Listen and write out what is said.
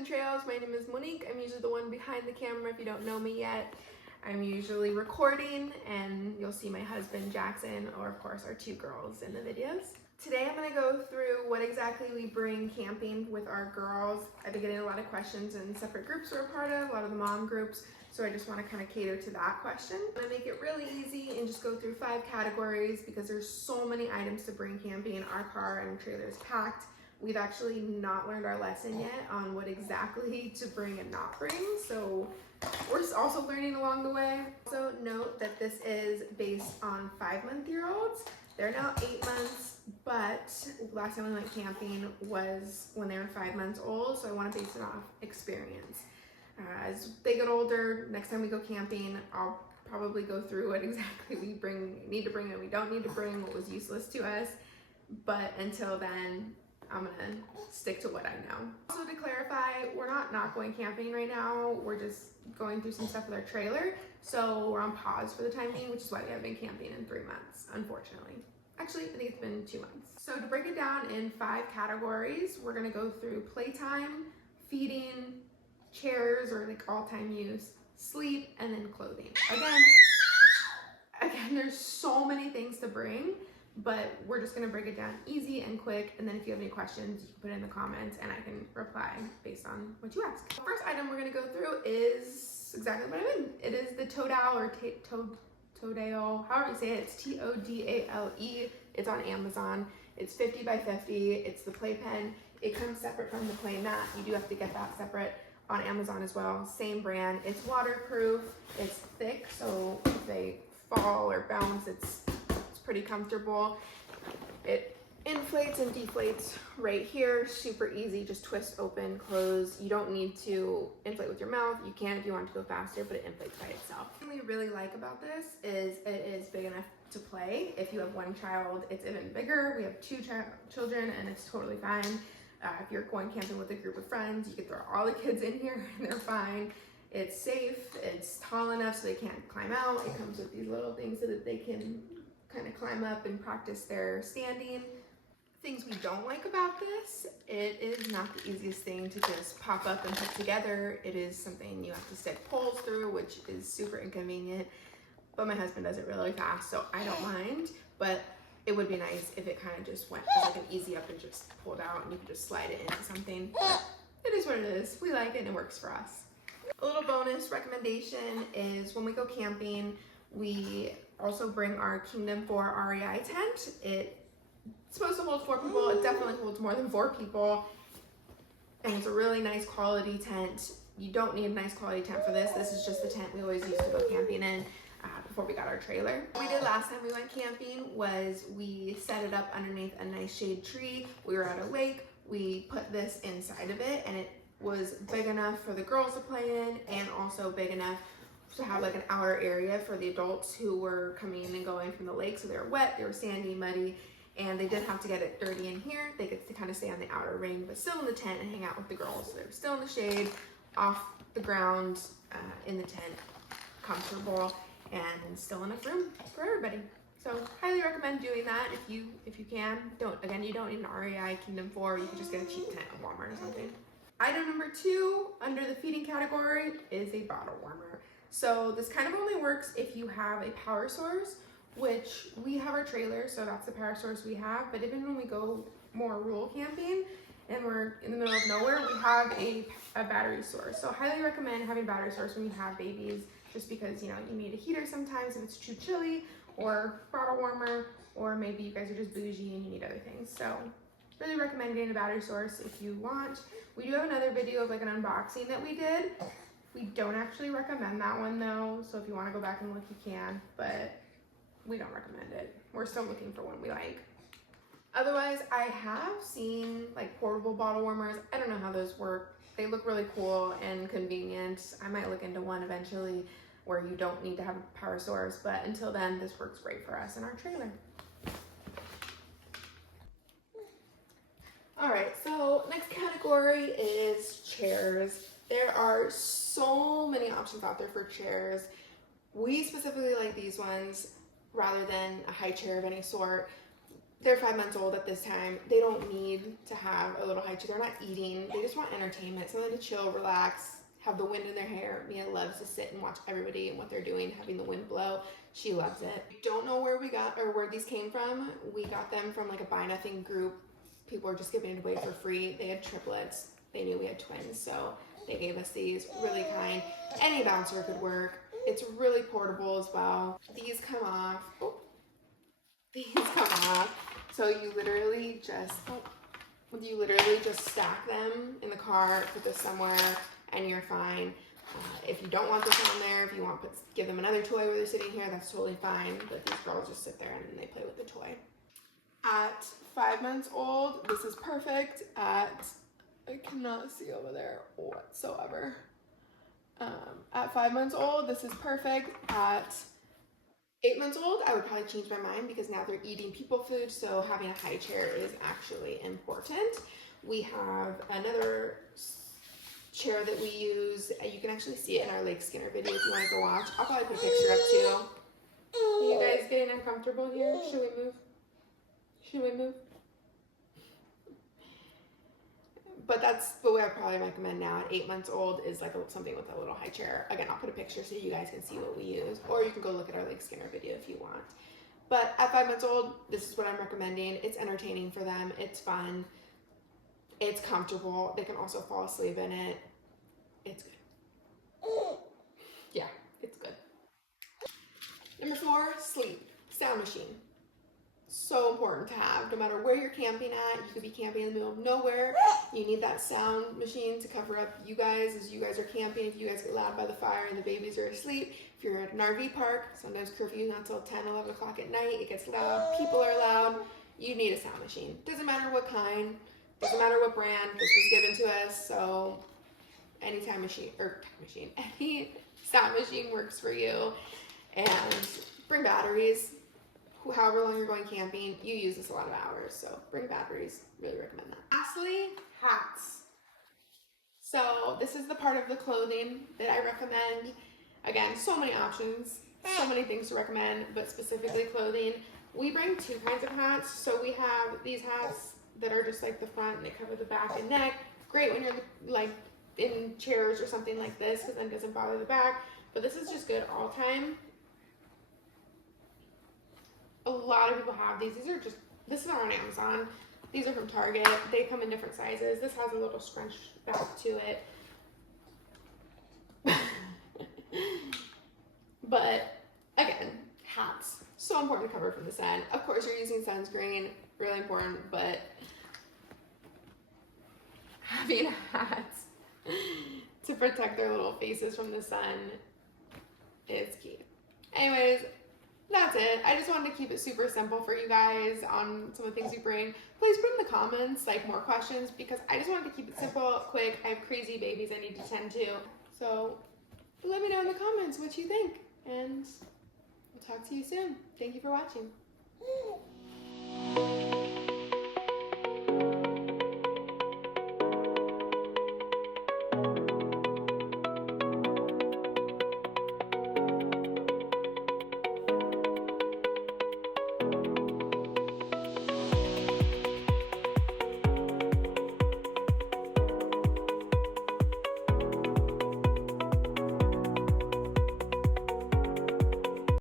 and Trails. My name is Monique. I'm usually the one behind the camera if you don't know me yet. I'm usually recording and you'll see my husband Jackson, or of course our two girls in the videos. Today I'm going to go through what exactly we bring camping with our girls. I've been getting a lot of questions in separate groups we're a part of, a lot of the mom groups, so I just want to kind of cater to that question. I'm going to make it really easy and just go through 5 categories because there's so many items to bring camping. Our car and trailer is packed. We've actually not learned our lesson yet on what exactly to bring and not bring, so we're also learning along the way. Also note that this is based on 5-month-olds. They're now 8 months, but last time we went camping was when they were 5 months old, so I want to base it off experience. As they get older, next time we go camping, I'll probably go through what exactly we need to bring and we don't need to bring, what was useless to us, but until then, I'm gonna stick to what I know. Also to clarify, we're not going camping right now. We're just going through some stuff with our trailer. So we're on pause for the time being, which is why we haven't been camping in 3 months, unfortunately. Actually, I think it's been 2 months. So to break it down in 5 categories, we're gonna go through playtime, feeding, chairs or like all-time use, sleep, and then clothing. Again, there's so many things to bring, but we're just gonna break it down easy and quick, and then if you have any questions, you can put it in the comments and I can reply based on what you ask. The first item we're gonna go through is exactly what I mean. It is the Todale or Todale, however you say it, it's T-O-D-A-L-E. It's on Amazon. It's 50 by 50. It's the playpen. It comes separate from the play mat. You do have to get that separate on Amazon as well. Same brand. It's waterproof. It's thick, so if they fall or bounce, it's pretty comfortable. It inflates and deflates right here, super easy, just twist, open, close. You don't need to inflate with your mouth. You can if you want to go faster, but it inflates by itself. What we really like about this is it is big enough to play. If you have 1 child, it's even bigger. We have 2 children and it's totally fine. If you're going camping with a group of friends, you can throw all the kids in here and they're fine. It's safe, it's tall enough so they can't climb out. It comes with these little things so that they can kind of climb up and practice their standing. Things we don't like about this, it is not the easiest thing to just pop up and put together. It is something you have to stick poles through, which is super inconvenient, but my husband does it really fast, so I don't mind, but it would be nice if it kind of just went as like an easy up and just pulled out and you could just slide it into something. But it is what it is. We like it and it works for us. A little bonus recommendation is when we go camping, we also bring our Kingdom 4 REI tent. It's supposed to hold 4 people. It definitely holds more than 4 people. And it's a really nice quality tent. You don't need a nice quality tent for this. This is just the tent we always used to go camping in before we got our trailer. What we did last time we went camping was we set it up underneath a nice shade tree. We were at a lake. We put this inside of it and it was big enough for the girls to play in and also big enough to have like an outer area for the adults who were coming and going from the lake. So they were wet, they were sandy, muddy, and they did have to get it dirty in here. They get to kind of stay on the outer ring, but still in the tent and hang out with the girls. So they were still in the shade, off the ground, in the tent, comfortable, and still enough room for everybody. So highly recommend doing that if you can. You don't need an REI Kingdom 4. You can just get a cheap tent at Walmart or something. Item number 2 under the feeding category is a bottle warmer. So this kind of only works if you have a power source, which we have our trailer, so that's the power source we have. But even when we go more rural camping and we're in the middle of nowhere, we have a battery source. So highly recommend having a battery source when you have babies, just because you need a heater sometimes if it's too chilly, or bottle warmer, or maybe you guys are just bougie and you need other things. So really recommend getting a battery source if you want. We do have another video of like an unboxing that we did. We don't actually recommend that one though, so if you want to go back and look, you can, but we don't recommend it. We're still looking for one we like. Otherwise, I have seen like portable bottle warmers. I don't know how those work. They look really cool and convenient. I might look into one eventually where you don't need to have a power source, but until then, this works great for us in our trailer. All right, so next category is chairs. There are so many options out there for chairs. We specifically like these ones rather than a high chair of any sort. They're 5 months old at this time. They don't need to have a little high chair. They're not eating. They just want entertainment, something to chill, relax, have the wind in their hair. Mia loves to sit and watch everybody and what they're doing, having the wind blow. She loves it. Don't know where we got or where these came from. We got them from like a buy nothing group. People were just giving it away for free. They had triplets. They knew we had twins, so they gave us these. Really kind. Any bouncer could work. It's really portable as well. These come off. Oh, these come off. So you literally just stack them in the car, put this somewhere, and you're fine. If you don't want this on there, if you want to give them another toy where they're sitting here, that's totally fine. But these girls just sit there and they play with the toy. At 5 months old, this is perfect. I cannot see over there whatsoever. At 5 months old, this is perfect. At 8 months old, I would probably change my mind because now they're eating people food, so having a high chair is actually important. We have another chair that we use. You can actually see it in our Lake Skinner video if you want to go watch. I'll probably put a picture up too. Are you guys getting uncomfortable here? Should we move? Should we move? But that's what I would probably recommend now at 8 months old is like something with a little high chair. Again, I'll put a picture so you guys can see what we use, or you can go look at our Lake Skinner video if you want. But at 5 months old, this is what I'm recommending. It's entertaining for them. It's fun. It's comfortable. They can also fall asleep in it. It's good. Yeah, it's good. Number 4, sleep. Sound machine. So important to have, no matter where you're camping at. You could be camping in the middle of nowhere. You need that sound machine to cover up you guys as you guys are camping. If you guys get loud by the fire and the babies are asleep. If you're at an RV park, sometimes curfew is not until 10, 11 o'clock at night. It gets loud. People are loud. You need a sound machine. Doesn't matter what kind. Doesn't matter what brand. This was given to us, so any sound machine works for you. And bring batteries. However long you're going camping, you use this a lot of hours, so bring batteries. Really recommend that. Lastly, hats. So this is the part of the clothing that I recommend. Again, so many options, so many things to recommend, but specifically clothing. We bring 2 kinds of hats. So we have these hats that are just like the front and they cover the back and neck. Great when you're like in chairs or something like this because then it doesn't bother the back. But this is just good all time. A lot of people have these. This is on Amazon. These are from Target. They come in different sizes. This has a little scrunch back to it. But again, hats. So important to cover from the sun. Of course, you're using sunscreen. Really important, but having hats to protect their little faces from the sun is key. Anyways, that's it. I just wanted to keep it super simple for you guys on some of the things you bring. Please put in the comments like more questions because I just wanted to keep it simple, quick. I have crazy babies I need to tend to. So let me know in the comments what you think and we'll talk to you soon. Thank you for watching.